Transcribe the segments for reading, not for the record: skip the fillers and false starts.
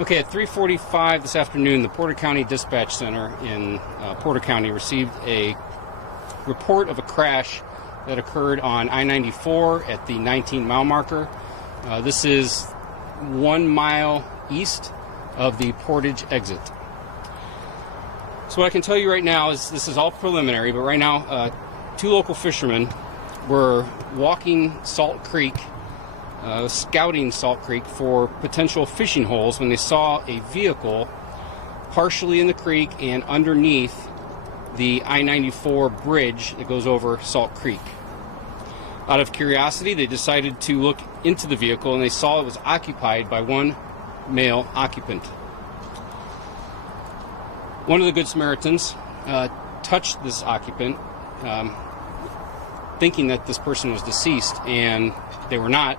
Okay, at 3:45 this afternoon, the Porter County Dispatch Center in Porter County received a report of a crash that occurred on I-94 at the 19-mile marker. This is 1 mile east of the Portage exit. So what I can tell you right now is this is all preliminary, but right now two local fishermen were walking Salt Creek, scouting Salt Creek for potential fishing holes when they saw a vehicle partially in the creek and underneath the I-94 bridge that goes over Salt Creek. Out of curiosity, they decided to look into the vehicle and they saw it was occupied by one male occupant. One of the Good Samaritans touched this occupant, thinking that this person was deceased, and they were not.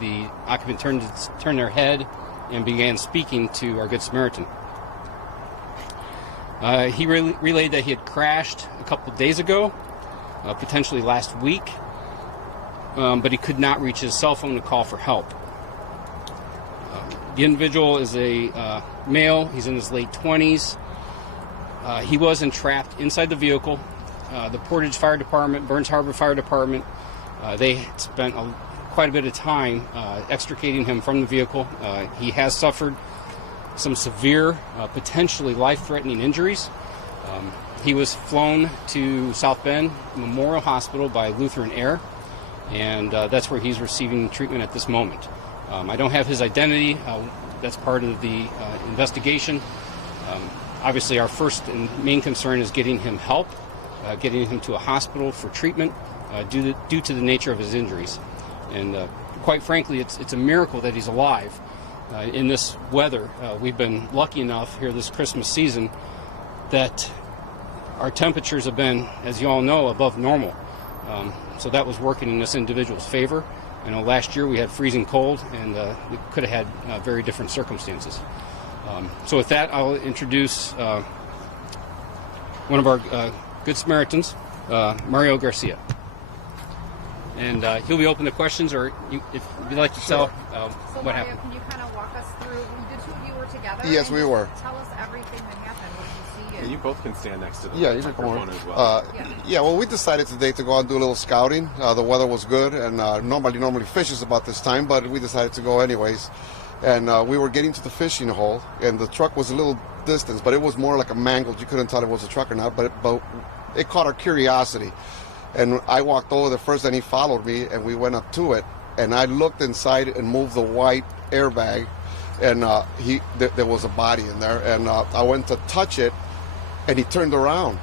The occupant turned their head and began speaking to our Good Samaritan. He relayed that he had crashed a couple of days ago, potentially last week, but he could not reach his cell phone to call for help. The individual is a male. He's in his late 20s. He was entrapped inside the vehicle. The Portage Fire Department, Burns Harbor Fire Department, they spent quite a bit of time extricating him from the vehicle. He has suffered some severe, potentially life-threatening injuries. He was flown to South Bend Memorial Hospital by Lutheran Air, and that's where he's receiving treatment at this moment. I don't have his identity. That's part of the investigation. Obviously, our first and main concern is getting him help, getting him to a hospital for treatment due to the nature of his injuries. And quite frankly, it's a miracle that he's alive. In this weather, we've been lucky enough here this Christmas season that our temperatures have been, as you all know, above normal. So that was working in this individual's favor. I know last year we had freezing cold, and we could have had very different circumstances. So with that, I'll introduce one of our Good Samaritans, Mario Garcia. And he'll be open to questions, or if you'd like to tell what happened. Can you kind of walk us through? The two of you were together. Yes, we were. Tell us everything that happened. What did you see? Yeah, you both can stand next to the Yeah, you can come microphone on. as well. Well, we decided today to go out and do a little scouting. The weather was good, and nobody normally fishes about this time, but we decided to go anyways. And we were getting to the fishing hole, and the truck was a little distance, but it was more like a mangled. You couldn't tell it was a truck or not, but it caught our curiosity. And I walked over there first, and he followed me, and we went up to it. And I looked inside and moved the white airbag, and there was a body in there. And I went to touch it, and he turned around,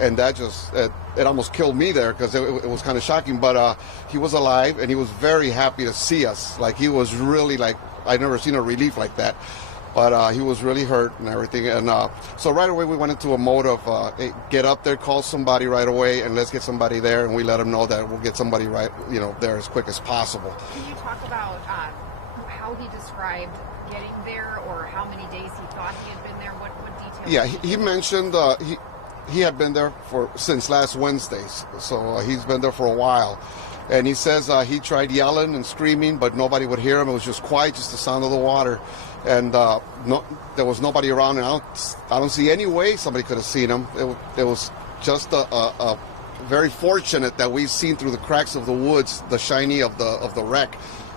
and that just it almost killed me there because it was kind of shocking. But he was alive, and he was very happy to see us. Like, he was really like, I'd never seen a relief like that. But he was really hurt and everything. And so right away we went into a mode of hey, get up there, call somebody right away, and let's get somebody there. And we let them know that we'll get somebody there as quick as possible. Can you talk about how he described getting there, or how many days he thought he had been there? What details? Yeah, he mentioned he had been there since last Wednesday. So he's been there for a while. And he says he tried yelling and screaming, but nobody would hear him. It was just quiet, just the sound of the water. And there was nobody around, and I don't see any way somebody could have seen him. It was just a very fortunate that we've seen through the cracks of the woods the shiny of the wreck,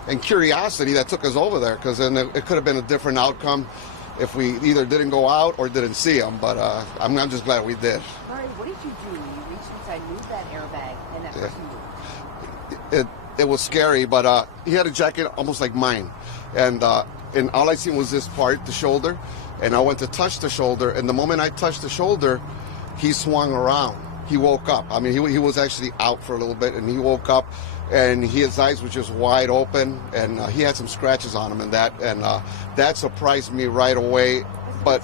and curiosity that took us over there, because then it could have been a different outcome if we either didn't go out or didn't see him. But I'm just glad we did. Mario, what did you do? You reached inside, moved that airbag, and that person moved. It was scary, but he had a jacket almost like mine, and all I seen was this part, the shoulder, and I went to touch the shoulder, and the moment I touched the shoulder, he swung around. He woke up. I mean, he was actually out for a little bit, and he woke up, and his eyes were just wide open, and he had some scratches on him, and that surprised me right away. But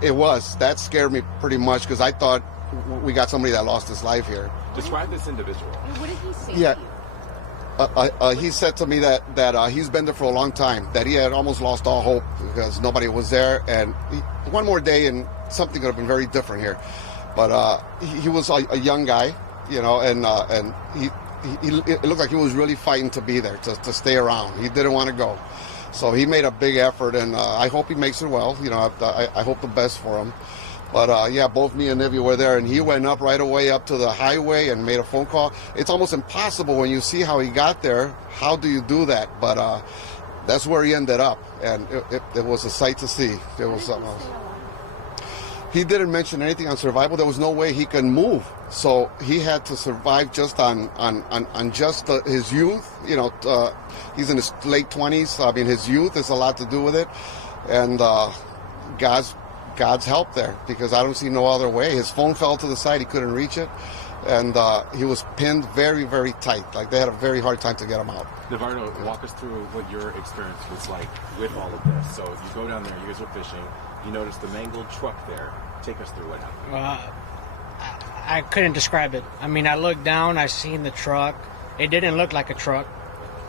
that scared me pretty much, because I thought we got somebody that lost his life here. Describe this individual. What did he say Yeah. to you? He said to me that he's been there for a long time, that he had almost lost all hope because nobody was there, and one more day and something could have been very different here. But he was a young guy, and it looked like he was really fighting to be there, to stay around. He didn't want to go. So he made a big effort, and I hope he makes it well. You know, I hope the best for him. But yeah, both me and Nivea were there, and he went up right away up to the highway and made a phone call. It's almost impossible when you see how he got there. How do you do that? But that's where he ended up, and it was a sight to see. It was something else. He didn't mention anything on survival. There was no way he could move, so he had to survive just on just his youth. You know, he's in his late 20s. I mean, his youth has a lot to do with it, and God's help there, because I don't see no other way. His phone fell to the side. He couldn't reach it, and he was pinned very, very tight. Like, they had a very hard time to get him out. Navarro, walk us through what your experience was like with all of this. So you go down there, you guys are fishing, you notice the mangled truck there. Take us through what happened. I couldn't describe it. I mean, I looked down, I seen the truck. It didn't look like a truck.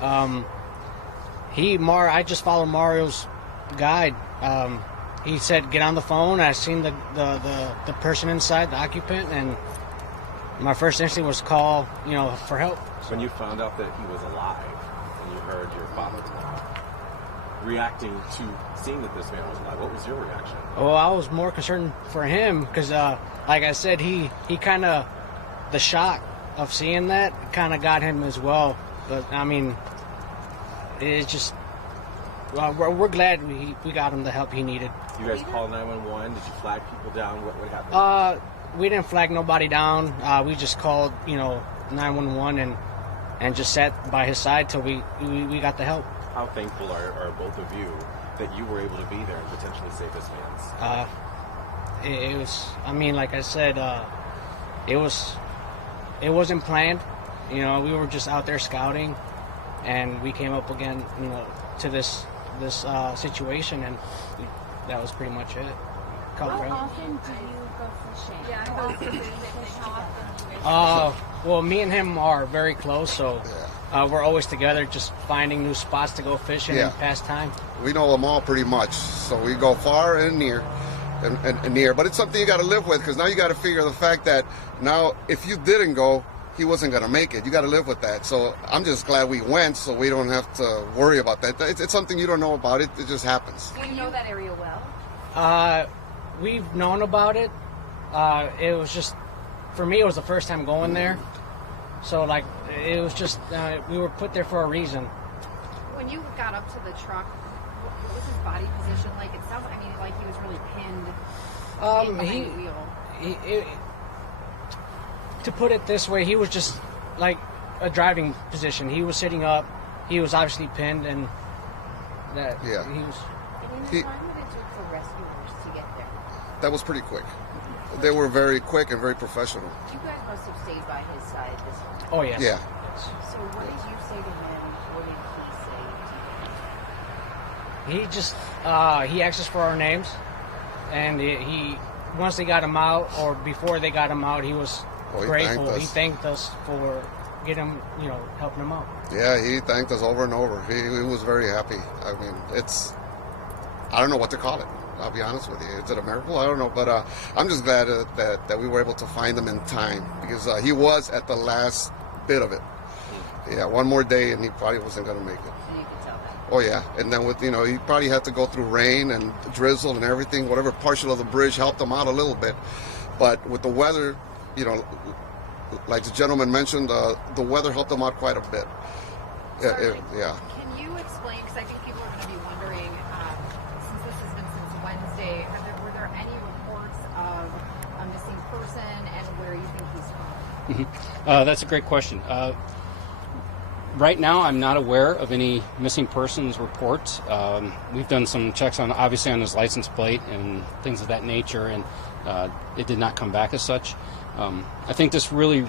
I just followed Mario's guide. He said, get on the phone. I seen the person inside, the occupant, and my first instinct was call, for help. When you found out that he was alive, and you heard your father reacting to seeing that this man was alive, what was your reaction? Well, I was more concerned for him because, like I said, he kind of, the shock of seeing that kind of got him as well. But, I mean, it's just, we're glad we got him the help he needed. You guys called 911? Did you flag people down? What happened? We didn't flag nobody down. We just called, 911 and just sat by his side till we got the help. How thankful are both of you that you were able to be there and potentially save this man's? It was, I mean, like I said, it wasn't planned. We were just out there scouting, and we came up again, to this situation, and that was pretty much it. How often do you go fishing? Yeah, How often do you fish often? Well, me and him are very close, so we're always together, just finding new spots to go fishing and pass time. We know them all pretty much, so we go far and near. And near, but it's something you got to live with, because now you got to figure the fact that now if you didn't go, he wasn't going to make it. You got to live with that. So I'm just glad we went, so we don't have to worry about that. It's something you don't know about. It just happens. Do you know that area well? We've known about it. It was just, for me, it was the first time going there. So, it was just, we were put there for a reason. When you got up to the truck, what was his body position like? It sounds, like he was really pinned behind the wheel. To put it this way, he was just like a driving position. He was sitting up. He was obviously pinned, and that he was. And in the time that it took for rescuers to get there, That was pretty quick. They were very quick and very professional. you guys must have stayed by his side this whole time. Oh yes. Yeah. Yes. So what did you say to him? What did he say to you? He just he asked us for our names, and he once they got him out, or before they got him out, he was grateful. He thanked us for helping him out. Yeah, he thanked us over and over. He was very happy. I mean, I don't know what to call it. I'll be honest with you. Is it a miracle? I don't know, but I'm just glad that we were able to find him in time, because he was at the last bit of it. Yeah, one more day and he probably wasn't going to make it. And you could tell that. Oh yeah, and then with he probably had to go through rain and drizzle and everything. Whatever partial of the bridge helped him out a little bit, but with the weather, like the gentleman mentioned, the weather helped him out quite a bit. Yeah. Can you explain, because I think people are going to be wondering, since this has been since Wednesday, were there any reports of a missing person and where you think he's from? That's a great question. Right now, I'm not aware of any missing persons reports. We've done some checks obviously on his license plate and things of that nature, and it did not come back as such. I think this really,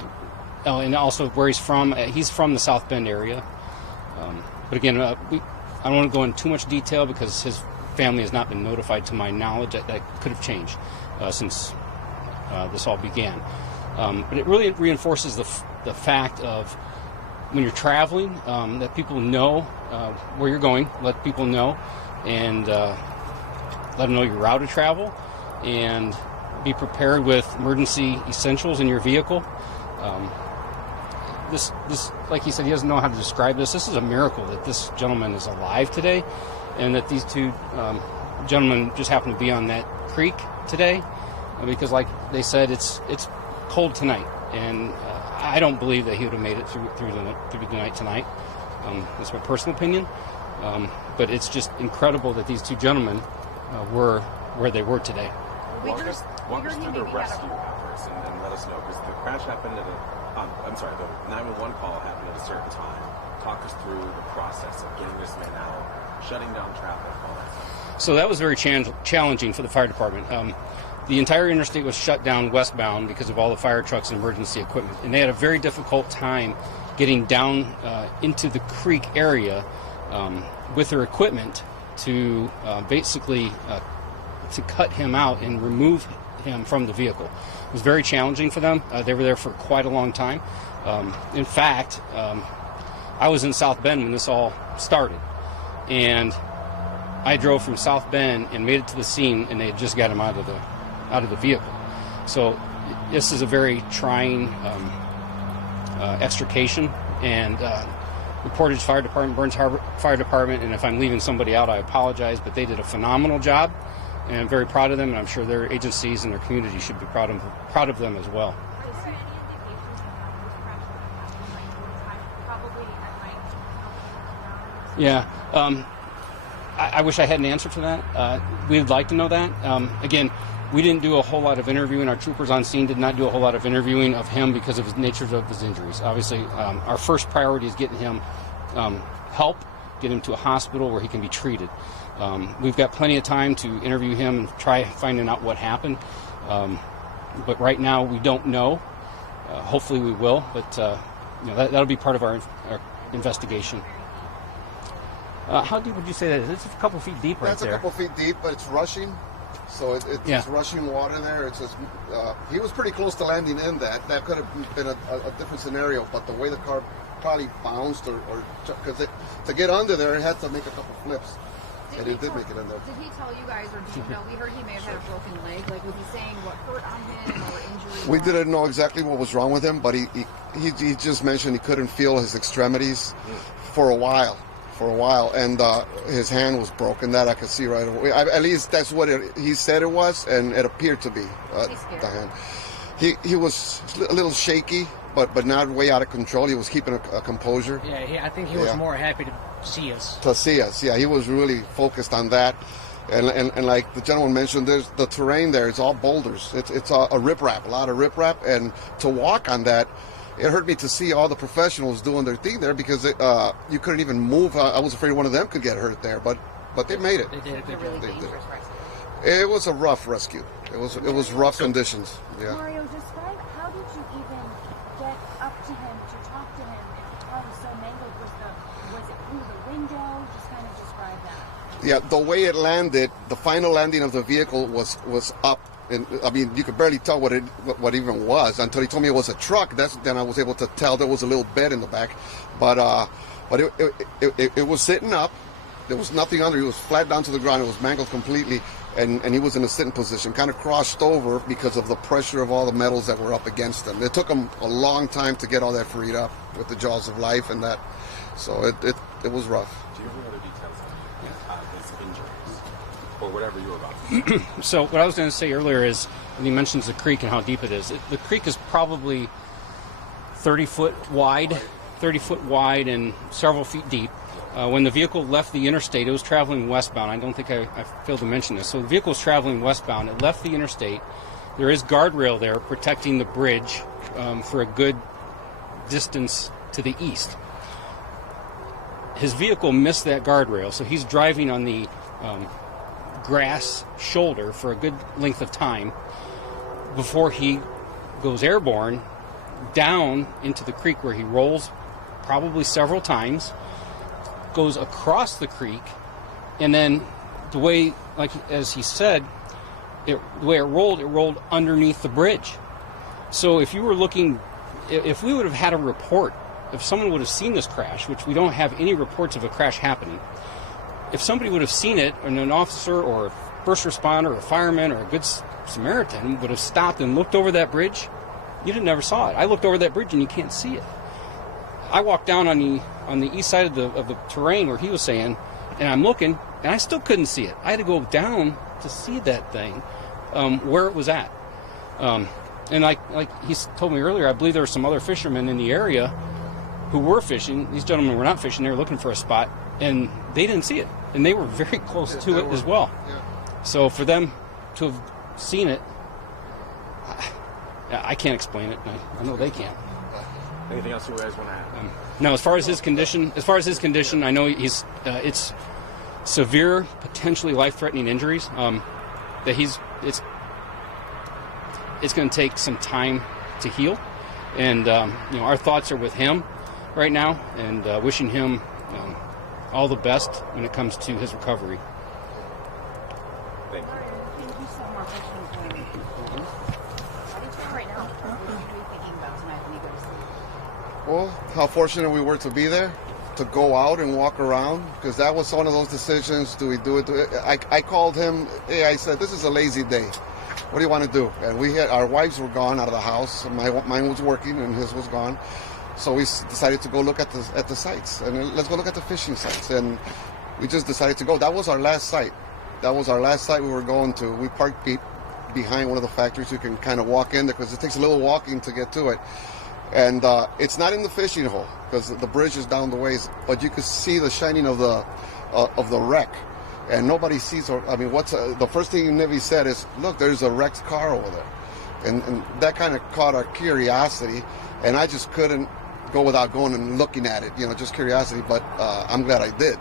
and also where he's from the South Bend area. But again, I don't want to go into too much detail because his family has not been notified to my knowledge. That could have changed since this all began. But it really reinforces the fact of when you're traveling, that people know where you're going, let people know, and let them know your route of travel, and be prepared with emergency essentials in your vehicle. This, like he said, he doesn't know how to describe this. This is a miracle that this gentleman is alive today, and that these two gentlemen just happened to be on that creek today, because, like they said, it's cold tonight, and I don't believe that he would have made it through the night tonight. That's my personal opinion, but it's just incredible that these two gentlemen were where they were today. Walk us through the rescue efforts and let us know, because the crash happened at the 911 call happened at a certain time. Talk us through the process of getting this man out, shutting down traffic, all that stuff. So that was very challenging for the fire department. The entire interstate was shut down westbound because of all the fire trucks and emergency equipment, and they had a very difficult time getting down into the creek area with their equipment to basically to cut him out and remove him from the vehicle. It was very challenging for them. They were there for quite a long time. In fact, I was in South Bend when this all started, and I drove from South Bend and made it to the scene, and they had just got him out of the vehicle. So this is a very trying extrication, and the Portage Fire Department, Burns Harbor Fire Department, and if I'm leaving somebody out, I apologize, but they did a phenomenal job, and I'm very proud of them, and I'm sure their agencies and their community should be proud of them as well. Is there any indications of how this crash would have happened, probably at night? Yeah, I wish I had an answer to that. We'd like to know that. Again, we didn't do a whole lot of interviewing. Our troopers on scene did not do a whole lot of interviewing of him because of the nature of his injuries. Obviously, our first priority is getting him help, get him to a hospital where he can be treated. We've got plenty of time to interview him and try finding out what happened. But right now, we don't know. Hopefully we will, but that'll be part of our investigation. How deep would you say that is? It's a couple feet deep right there. That's a couple feet deep, but it's rushing. So it's rushing water there. It's just, he was pretty close to landing in that. That could have been a different scenario, but the way the car probably bounced or because to get under there, it had to make a couple flips. And it did make it in there. Did he tell you guys, or did you know? We heard he may have had a broken leg. Like, was he saying what hurt on him or injury? We didn't know exactly what was wrong with him, but he just mentioned he couldn't feel his extremities for a while, and his hand was broken. That I could see right away. At least that's what he said it was, and it appeared to be the hand. He was a little shaky, but not way out of control. He was keeping a composure. Yeah, I think he was more happy to see us. Yeah, he was really focused on that. And like the gentleman mentioned, there's the terrain there. It's all boulders. It's a riprap, a lot of riprap, and to walk on that, it hurt me to see all the professionals doing their thing there because you couldn't even move. I was afraid one of them could get hurt there, but they made it. They did a good Really job. dangerous rescue. It was a rough rescue. It was rough conditions. Yeah. Mario, describe how did you even get up to him to talk to him if the car was so mangled? Was it through the window? Just kind of describe that. Yeah, the way it landed, the final landing of the vehicle was up. And I mean, you could barely tell what even was until he told me it was a truck. Then I was able to tell there was a little bed in the back, but it was sitting up. There was nothing under. He was flat down to the ground. It was mangled completely, and he was in a sitting position, kind of crossed over because of the pressure of all the metals that were up against him. It took him a long time to get all that freed up with the jaws of life and that. So it was rough. Do you have any other details on his injuries or whatever you were about to say? So what I was going to say earlier is, when he mentions the creek and how deep it is, the creek is probably 30 foot wide and several feet deep. When the vehicle left the interstate, it was traveling westbound. I don't think I failed to mention this. So the vehicle was traveling westbound. It left the interstate. There is guardrail there protecting the bridge for a good distance to the east. His vehicle missed that guardrail, so he's driving on the grass shoulder for a good length of time before he goes airborne down into the creek, where he rolls probably several times, goes across the creek, and then the way, like as he said, the way it rolled underneath the bridge. So if you were looking, if we would have had a report, if someone would have seen this crash, which we don't have any reports of a crash happening, if somebody would have seen it, and an officer or a first responder or a fireman or a Good Samaritan would have stopped and looked over that bridge, you'd have never saw it. I looked over that bridge and you can't see it. I walked down on the east side of the terrain where he was saying, and I'm looking, and I still couldn't see it. I had to go down to see that thing, where it was at. And like he told me earlier, I believe there were some other fishermen in the area who were fishing. These gentlemen were not fishing; they were looking for a spot, and they didn't see it, and they were very close to it as well. Yeah. So for them to have seen it, I can't explain it. I know they can't. Anything else you guys want to add? No, as far as his condition, I know he's it's severe, potentially life-threatening injuries. That it's going to take some time to heal, and our thoughts are with him right now, and wishing him all the best when it comes to his recovery. Thank you. Thank you so much for sharing. How do you feel right now? What are you thinking about tonight when you go to sleep? Well, how fortunate we were to be there, to go out and walk around, because that was one of those decisions. Do we do it? I called him. Hey, I said, this is a lazy day. What do you want to do? And our wives were gone out of the house. Mine was working and his was gone. So we decided to go look at the sites, and let's go look at the fishing sites. And we just decided to go. That was our last site. We were going to. We parked behind one of the factories. You can kind of walk in there because it takes a little walking to get to it. And it's not in the fishing hole because the bridge is down the ways, but you could see the shining of the wreck. And nobody sees. I mean, the first thing Nivy said is, "Look, there's a wrecked car over there," and that kind of caught our curiosity. And I just couldn't go without going and looking at it, just curiosity. But I'm glad I did.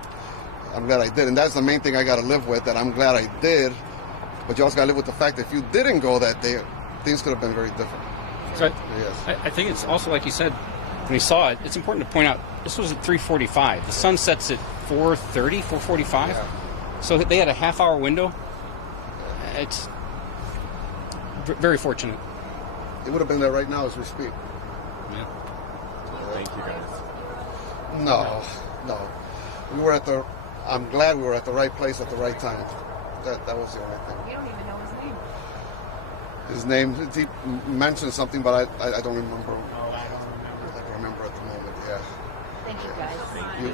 And that's the main thing I got to live with. That I'm glad I did. But you also got to live with the fact that if you didn't go that day, things could have been very different. So Yes. I think it's also, like you said, when we saw it, it's important to point out this was at 3:45. The sun sets at 4:30, 4:45. Yeah. So they had a half-hour window. It's very fortunate. It would have been there right now as we speak. Yeah. Thank you guys. No. I'm glad we were at the right place at the right time. That was the only thing. You don't even know his name. His name, he mentioned something, but I don't remember. Oh, I don't remember. I don't remember at the moment. Yeah. Thank you guys. You